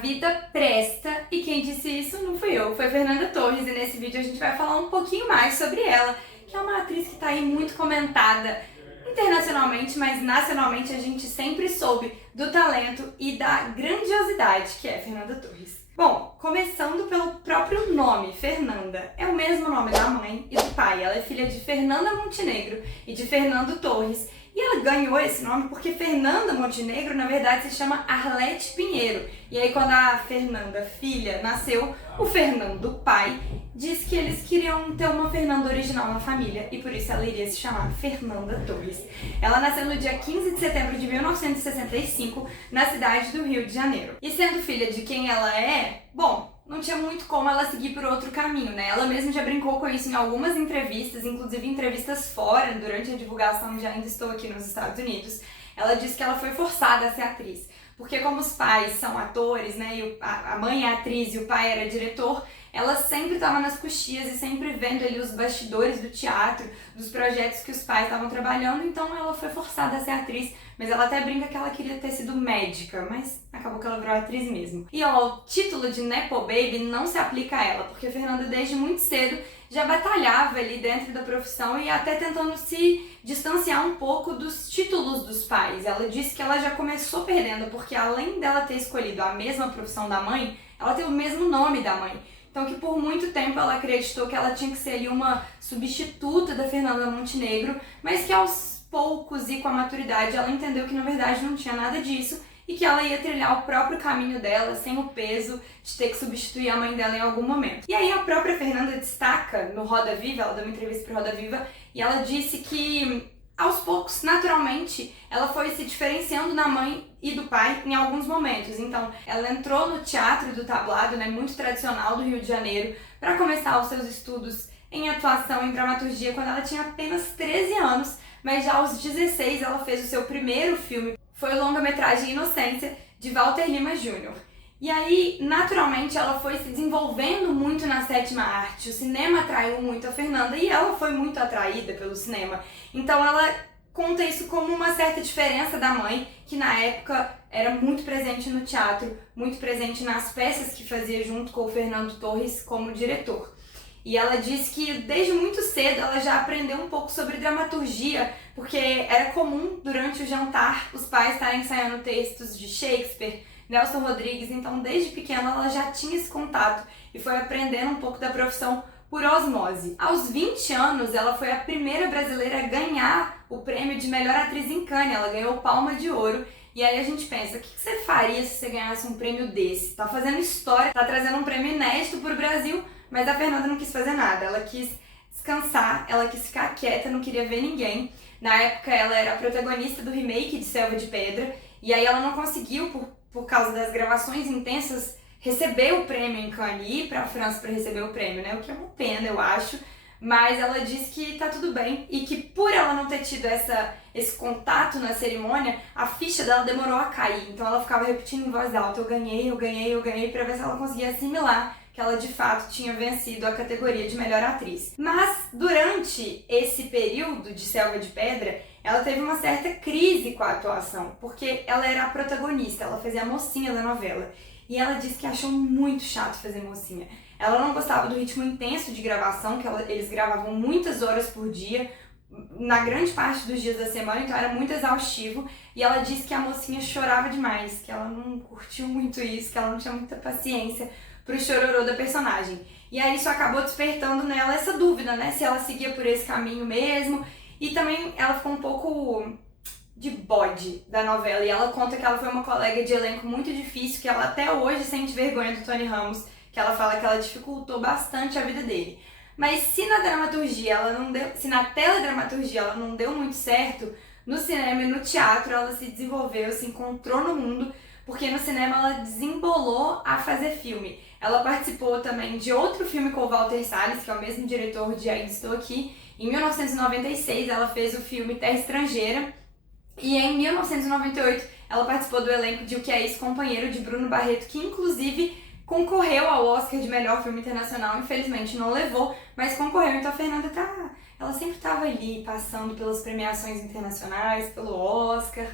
vida presta, e quem disse isso não fui eu, foi Fernanda Torres, e nesse vídeo a gente vai falar um pouquinho mais sobre ela, que é uma atriz que tá aí muito comentada internacionalmente, mas nacionalmente a gente sempre soube do talento e da grandiosidade que é Fernanda Torres. Bom, começando pelo próprio nome, Fernanda. É o mesmo nome da mãe e do pai. Ela é filha de Fernanda Montenegro e de Fernando Torres. E ela ganhou esse nome porque Fernanda Montenegro, na verdade, se chama Arlete Pinheiro. E aí, quando a Fernanda, filha, nasceu, o Fernando, pai, disse que eles queriam ter uma Fernanda original na família e por isso ela iria se chamar Fernanda Torres. Ela nasceu no dia 15 de setembro de 1965, na cidade do Rio de Janeiro. E sendo filha de quem ela é, bom, não tinha muito como ela seguir por outro caminho, né? Ela mesma já brincou com isso em algumas entrevistas, inclusive entrevistas fora, durante a divulgação de Ainda Estou Aqui nos Estados Unidos. Ela disse que ela foi forçada a ser atriz, porque como os pais são atores, né, e a mãe é atriz e o pai era diretor, ela sempre estava nas coxias e sempre vendo ali os bastidores do teatro, dos projetos que os pais estavam trabalhando, então ela foi forçada a ser atriz, mas ela até brinca que ela queria ter sido médica, mas acabou que ela virou atriz mesmo. E ó, o título de Nepo Baby não se aplica a ela, porque a Fernanda desde muito cedo já batalhava ali dentro da profissão e até tentando se distanciar um pouco dos títulos dos pais. Ela disse que ela já começou perdendo, porque além dela ter escolhido a mesma profissão da mãe, ela tem o mesmo nome da mãe. Então que por muito tempo ela acreditou que ela tinha que ser ali uma substituta da Fernanda Montenegro, mas que aos poucos e com a maturidade ela entendeu que na verdade não tinha nada disso e que ela ia trilhar o próprio caminho dela sem o peso de ter que substituir a mãe dela em algum momento. E aí a própria Fernanda destaca no Roda Viva, ela deu uma entrevista para Roda Viva e ela disse que aos poucos, naturalmente, ela foi se diferenciando da mãe e do pai em alguns momentos. Então, ela entrou no teatro do tablado, né, muito tradicional do Rio de Janeiro, para começar os seus estudos em atuação, em dramaturgia, quando ela tinha apenas 13 anos, mas já aos 16 ela fez o seu primeiro filme, foi o longa-metragem Inocência, de Walter Lima Jr. E aí, naturalmente, ela foi se desenvolvendo muito na sétima arte. O cinema atraiu muito a Fernanda e ela foi muito atraída pelo cinema. Então ela conta isso como uma certa diferença da mãe, que na época era muito presente no teatro, muito presente nas peças que fazia junto com o Fernando Torres como diretor. E ela diz que desde muito cedo ela já aprendeu um pouco sobre dramaturgia, porque era comum durante o jantar os pais estarem ensaiando textos de Shakespeare, Nelson Rodrigues, então desde pequena ela já tinha esse contato e foi aprendendo um pouco da profissão por osmose. Aos 20 anos ela foi a primeira brasileira a ganhar o prêmio de melhor atriz em Cannes, ela ganhou o Palma de Ouro. E aí a gente pensa, o que você faria se você ganhasse um prêmio desse? Tá fazendo história, tá trazendo um prêmio inédito pro Brasil, mas a Fernanda não quis fazer nada, ela quis descansar, ela quis ficar quieta, não queria ver ninguém. Na época ela era a protagonista do remake de Selva de Pedra, e aí ela não conseguiu, por causa das gravações intensas, receber o prêmio em Cannes e ir pra França para receber o prêmio, né? O que é uma pena, eu acho. Mas ela disse que tá tudo bem e que por ela não ter tido esse contato na cerimônia, a ficha dela demorou a cair. Então ela ficava repetindo em voz alta, eu ganhei, pra ver se ela conseguia assimilar que ela de fato tinha vencido a categoria de melhor atriz. Mas durante esse período de Selva de Pedra, ela teve uma certa crise com a atuação, porque ela era a protagonista, ela fazia a mocinha da novela. E ela disse que achou muito chato fazer mocinha. Ela não gostava do ritmo intenso de gravação, que eles gravavam muitas horas por dia, na grande parte dos dias da semana, então era muito exaustivo. E ela disse que a mocinha chorava demais, que ela não curtiu muito isso, que ela não tinha muita paciência pro chororô da personagem. E aí isso acabou despertando nela essa dúvida, né, se ela seguia por esse caminho mesmo. E também ela ficou um pouco de bode da novela, e ela conta que ela foi uma colega de elenco muito difícil, que ela até hoje sente vergonha do Tony Ramos, que ela fala que ela dificultou bastante a vida dele. Mas se na dramaturgia ela não deu, se na teledramaturgia ela não deu muito certo, no cinema e no teatro ela se desenvolveu, se encontrou no mundo, porque no cinema ela desembolou a fazer filme. Ela participou também de outro filme com o Walter Salles, que é o mesmo diretor de Ainda Estou Aqui. Em 1996 ela fez o filme Terra Estrangeira, e em 1998 ela participou do elenco de O Que É Isso, Companheiro, de Bruno Barreto, que inclusive concorreu ao Oscar de melhor filme internacional, infelizmente não levou, mas concorreu. Então a Fernanda ela sempre estava ali passando pelas premiações internacionais, pelo Oscar.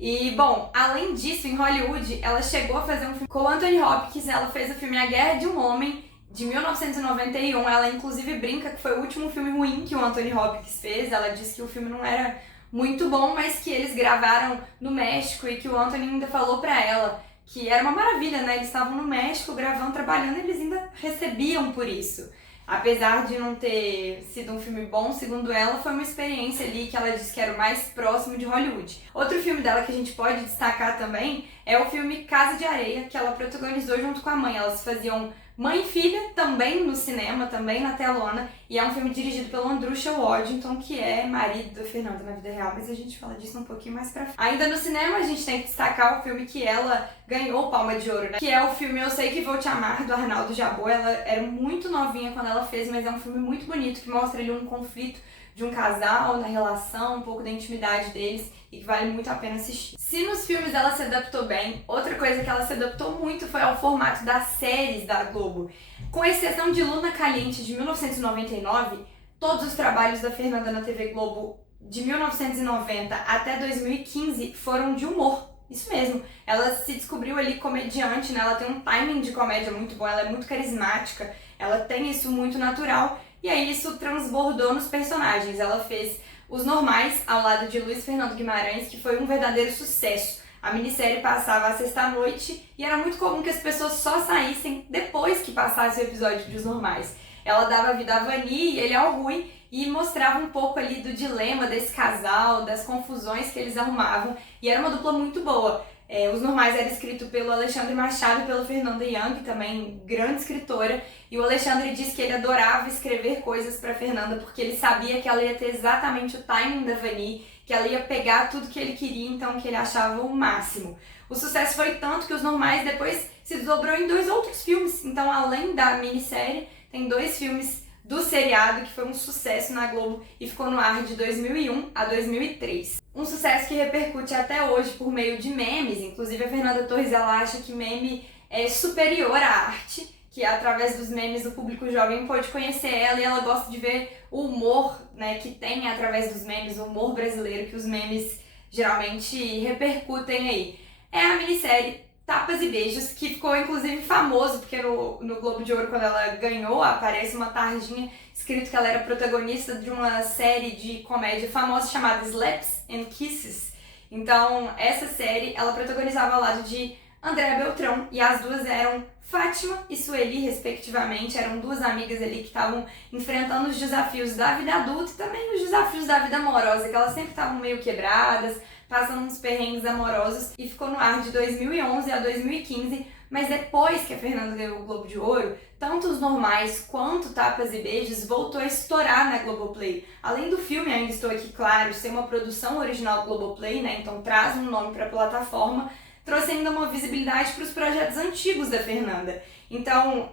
E, bom, além disso, em Hollywood, ela chegou a fazer um filme com o Anthony Hopkins, ela fez o filme A Guerra de um Homem, de 1991. Ela, inclusive, brinca que foi o último filme ruim que o Anthony Hopkins fez. Ela disse que o filme não era muito bom, mas que eles gravaram no México e que o Anthony ainda falou pra ela que era uma maravilha, né? Eles estavam no México gravando, trabalhando, e eles ainda recebiam por isso. Apesar de não ter sido um filme bom, segundo ela, foi uma experiência ali que ela disse que era o mais próximo de Hollywood. Outro filme dela que a gente pode destacar também é o filme Casa de Areia, que ela protagonizou junto com a mãe. Elas faziam mãe e filha, também no cinema, também na telona, e é um filme dirigido pelo Andrusha Waddington, que é marido da Fernanda na vida real, mas a gente fala disso um pouquinho mais pra frente. Ainda no cinema, a gente tem que destacar o filme que ela ganhou o Palma de Ouro, né? Que é o filme Eu Sei Que Vou Te Amar, do Arnaldo Jabbour. Ela era muito novinha quando ela fez, mas é um filme muito bonito, que mostra ali um conflito de um casal, na relação, um pouco da intimidade deles, e que vale muito a pena assistir. Se nos filmes ela se adaptou bem, outra coisa que ela se adaptou muito foi ao formato das séries da Globo. Com exceção de Luna Caliente, de 1999, todos os trabalhos da Fernanda na TV Globo de 1990 até 2015 foram de humor. Isso mesmo, ela se descobriu ali comediante, né? Ela tem um timing de comédia muito bom, ela é muito carismática, ela tem isso muito natural, e aí isso transbordou nos personagens. Ela fez Os Normais, ao lado de Luiz Fernando Guimarães, que foi um verdadeiro sucesso. A minissérie passava à sexta-noite e era muito comum que as pessoas só saíssem depois que passasse o episódio de Os Normais. Ela dava vida a Vani e ele ao Rui e mostrava um pouco ali do dilema desse casal, das confusões que eles arrumavam, e era uma dupla muito boa. Os Normais era escrito pelo Alexandre Machado e pela Fernanda Young, também grande escritora, e o Alexandre disse que ele adorava escrever coisas para Fernanda porque ele sabia que ela ia ter exatamente o timing da Vani, que ela ia pegar tudo que ele queria, então que ele achava o máximo. O sucesso foi tanto que Os Normais depois se desdobrou em 2 outros filmes, então além da minissérie, tem 2 filmes do seriado que foi um sucesso na Globo e ficou no ar de 2001 a 2003. Um sucesso que repercute até hoje por meio de memes. Inclusive a Fernanda Torres, ela acha que meme é superior à arte, que através dos memes o público jovem pode conhecer ela, e ela gosta de ver o humor, né, que tem através dos memes, o humor brasileiro que os memes geralmente repercutem aí. É a minissérie Tapas e Beijos, que ficou inclusive famoso, porque no Globo de Ouro, quando ela ganhou, aparece uma tarjinha escrito que ela era protagonista de uma série de comédia famosa chamada Slaps and Kisses. Então, essa série, ela protagonizava ao lado de Andréa Beltrão, e as duas eram Fátima e Sueli, respectivamente. Eram 2 amigas ali que estavam enfrentando os desafios da vida adulta e também os desafios da vida amorosa, que elas sempre estavam meio quebradas, passando uns perrengues amorosos, e ficou no ar de 2011 a 2015, mas depois que a Fernanda ganhou o Globo de Ouro, tanto Os Normais quanto Tapas e Beijos voltou a estourar na Globoplay. Além do filme, ainda estou aqui, claro, ser uma produção original Globoplay, né, então traz um nome para a plataforma, trouxe ainda uma visibilidade para os projetos antigos da Fernanda. Então,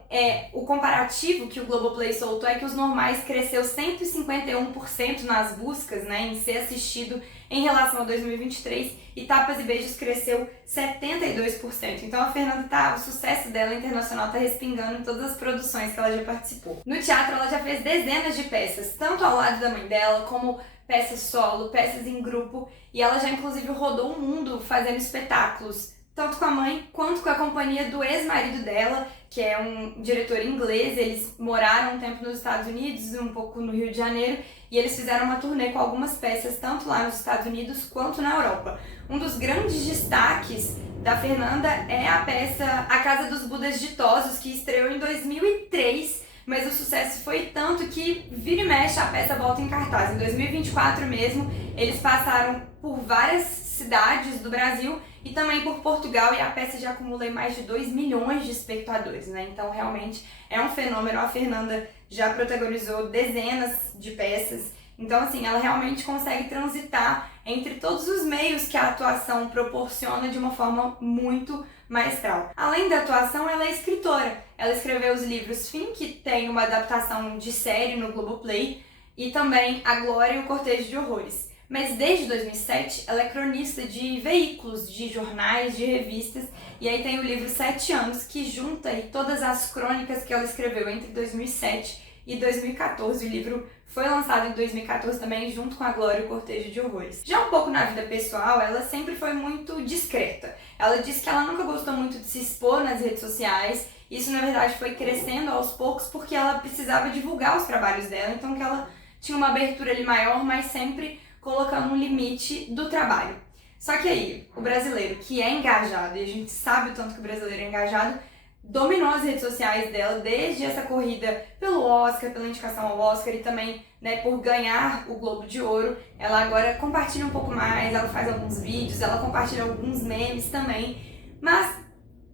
o comparativo que o Globoplay soltou é que Os Normais cresceu 151% nas buscas, né, em ser assistido em relação a 2023, e Tapas e Beijos cresceu 72%. Então a Fernanda o sucesso dela internacional está respingando em todas as produções que ela já participou. No teatro ela já fez dezenas de peças, tanto ao lado da mãe dela, como peças solo, peças em grupo, e ela já inclusive rodou o mundo fazendo espetáculos, tanto com a mãe quanto com a companhia do ex-marido dela, que é um diretor inglês. Eles moraram um tempo nos Estados Unidos, um pouco no Rio de Janeiro, e eles fizeram uma turnê com algumas peças, tanto lá nos Estados Unidos quanto na Europa. Um dos grandes destaques da Fernanda é a peça A Casa dos Budas Ditosos, que estreou em 2003, mas o sucesso foi tanto que vira e mexe a peça volta em cartaz. Em 2024 mesmo, eles passaram por várias cidades do Brasil e também por Portugal, e a peça já acumula mais de 2 milhões de espectadores, né? Então realmente é um fenômeno. A Fernanda já protagonizou dezenas de peças, então assim, ela realmente consegue transitar entre todos os meios que a atuação proporciona de uma forma muito maestral. Além da atuação, ela é escritora. Ela escreveu os livros Fim, que tem uma adaptação de série no Globoplay, e também A Glória e o Cortejo de Horrores. Mas desde 2007 ela é cronista de veículos, de jornais, de revistas, e aí tem o livro 7 anos, que junta aí todas as crônicas que ela escreveu entre 2007 e 2014. O livro Foi lançado em 2014 também, junto com a Glória e o Cortejo de Horrores. Já um pouco na vida pessoal, ela sempre foi muito discreta. Ela disse que ela nunca gostou muito de se expor nas redes sociais. Isso, na verdade, foi crescendo aos poucos porque ela precisava divulgar os trabalhos dela, então que ela tinha uma abertura ali maior, mas sempre colocando um limite do trabalho. Só que aí, o brasileiro que é engajado, e a gente sabe o tanto que o brasileiro é engajado, dominou as redes sociais dela desde essa corrida pelo Oscar, pela indicação ao Oscar e também, né, por ganhar o Globo de Ouro. Ela agora compartilha um pouco mais, ela faz alguns vídeos, ela compartilha alguns memes também, mas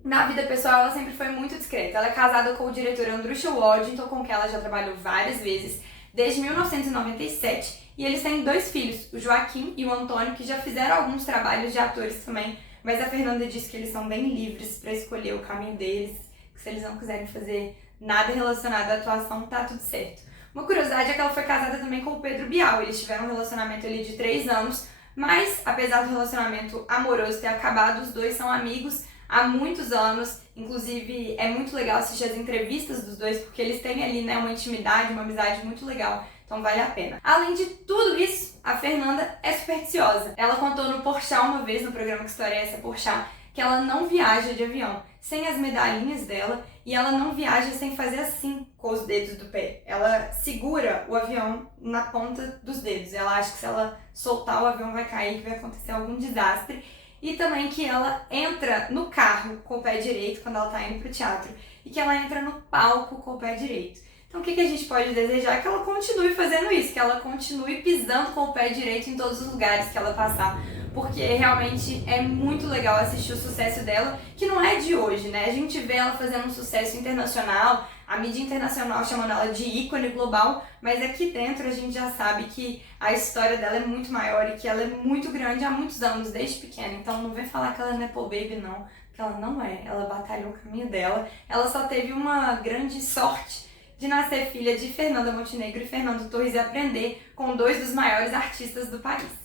na vida pessoal ela sempre foi muito discreta. Ela é casada com o diretor Andrucha Waddington, com quem ela já trabalhou várias vezes, desde 1997, e eles têm 2 filhos, o Joaquim e o Antônio, que já fizeram alguns trabalhos de atores também, mas a Fernanda disse que eles são bem livres para escolher o caminho deles, que se eles não quiserem fazer nada relacionado à atuação, tá tudo certo. Uma curiosidade é que ela foi casada também com o Pedro Bial, eles tiveram um relacionamento ali de 3 anos, mas apesar do relacionamento amoroso ter acabado, os dois são amigos há muitos anos. Inclusive é muito legal assistir as entrevistas dos dois, porque eles têm ali, né, uma intimidade, uma amizade muito legal, então vale a pena. Além de tudo isso, a Fernanda é supersticiosa. Ela contou no Porchat uma vez, no programa Que História é Essa, Porchat, que ela não viaja de avião sem as medalhinhas dela e ela não viaja sem fazer assim com os dedos do pé. Ela segura o avião na ponta dos dedos. Ela acha que se ela soltar o avião vai cair, que vai acontecer algum desastre. E também que ela entra no carro com o pé direito quando ela tá indo pro teatro e que ela entra no palco com o pé direito. Então o que a gente pode desejar? Que ela continue fazendo isso, que ela continue pisando com o pé direito em todos os lugares que ela passar, porque realmente é muito legal assistir o sucesso dela, que não é de hoje, né? A gente vê ela fazendo um sucesso internacional, a mídia internacional chamando ela de ícone global, mas aqui dentro a gente já sabe que a história dela é muito maior e que ela é muito grande há muitos anos, desde pequena. Então não vem falar que ela não é Nepo Baby não, que ela não é. Ela batalhou o caminho dela, ela só teve uma grande sorte de nascer filha de Fernanda Montenegro e Fernando Torres e aprender com 2 dos maiores artistas do país.